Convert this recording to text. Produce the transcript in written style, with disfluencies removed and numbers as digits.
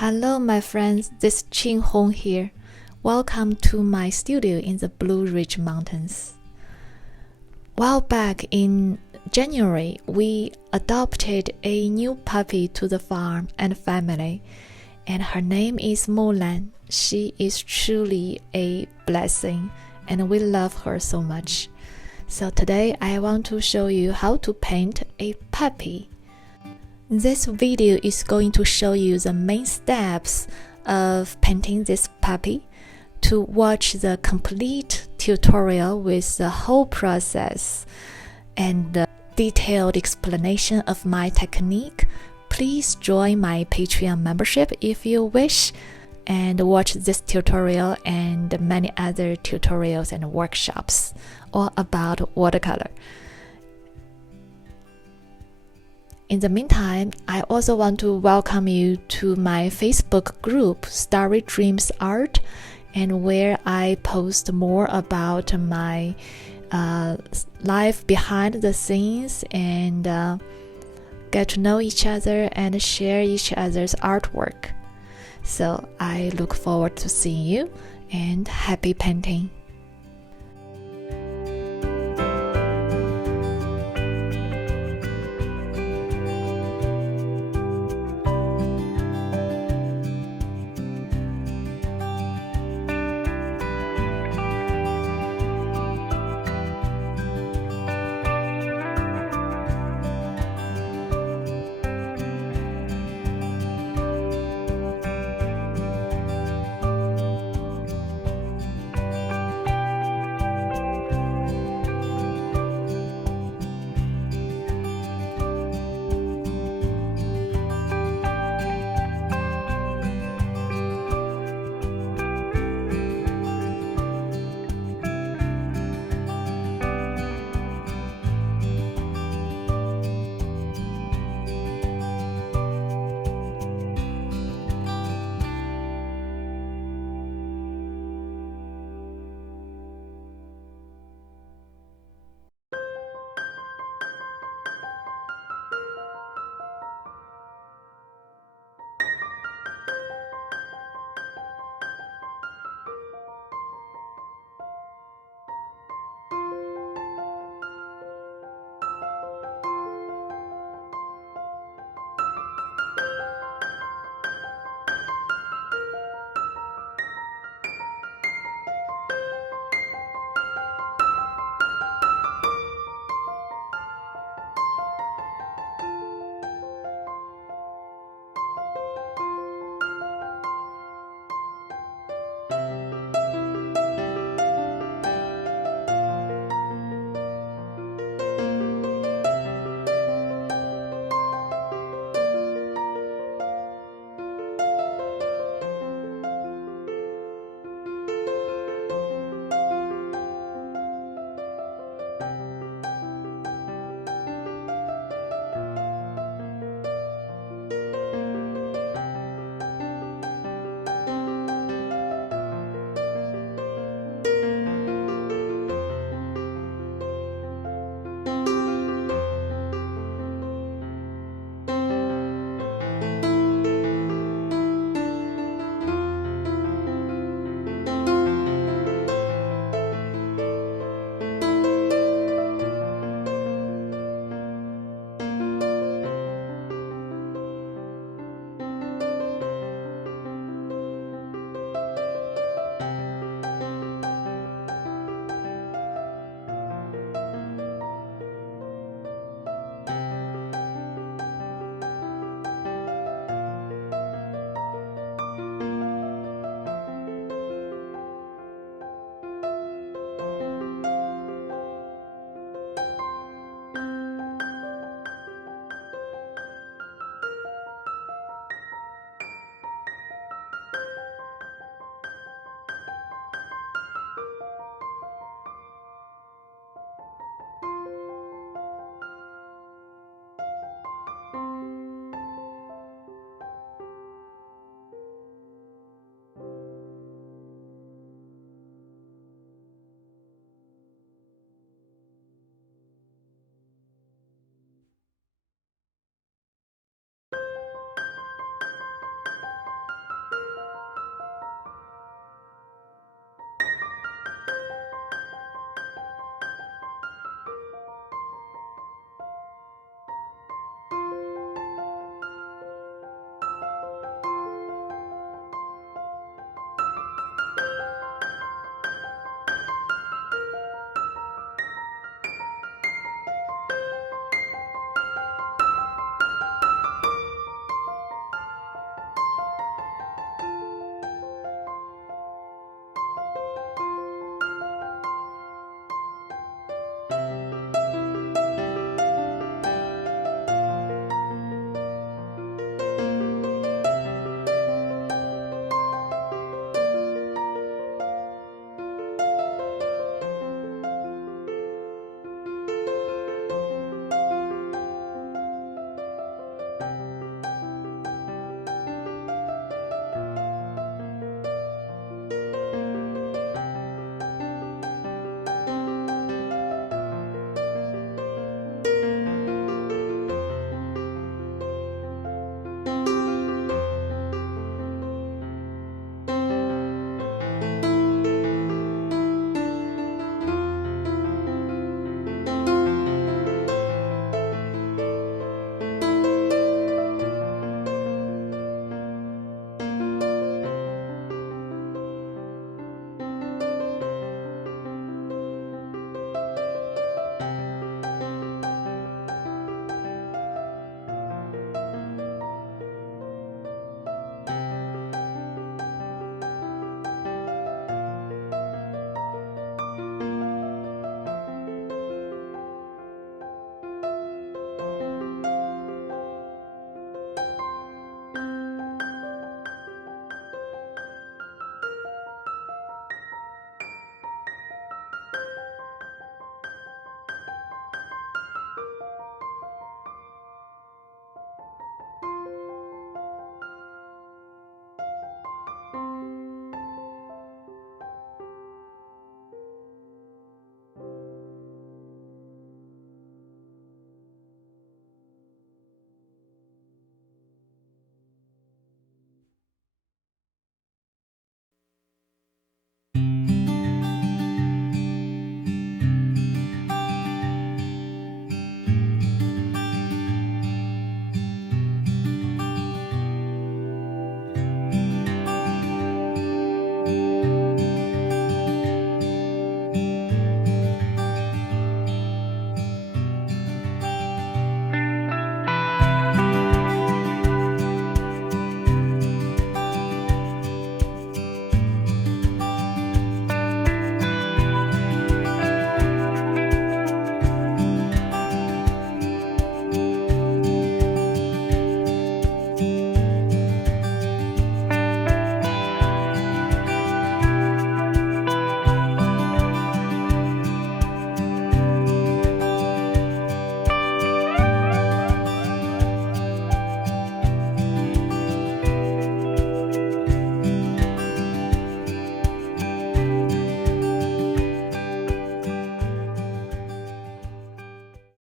Hello, my friends. This is Qing Hong here. Welcome to my studio in the Blue Ridge Mountains. While back in January, we adopted a new puppy to the farm and family, and her name is Moolan. She is truly a blessing, and we love her so much. So today I want to show you how to paint a puppy. This video is going to show you the main steps of painting this puppy. To watch the complete tutorial with the whole process and the detailed explanation of my technique, please join my Patreon membership if you wish and watch this tutorial and many other tutorials and workshops all about watercolor. In the meantime, I also want to welcome you to my Facebook group, Starry Dreams Art, and where I post more about my life behind the scenes and get to know each other and share each other's artwork. So I look forward to seeing you and happy painting.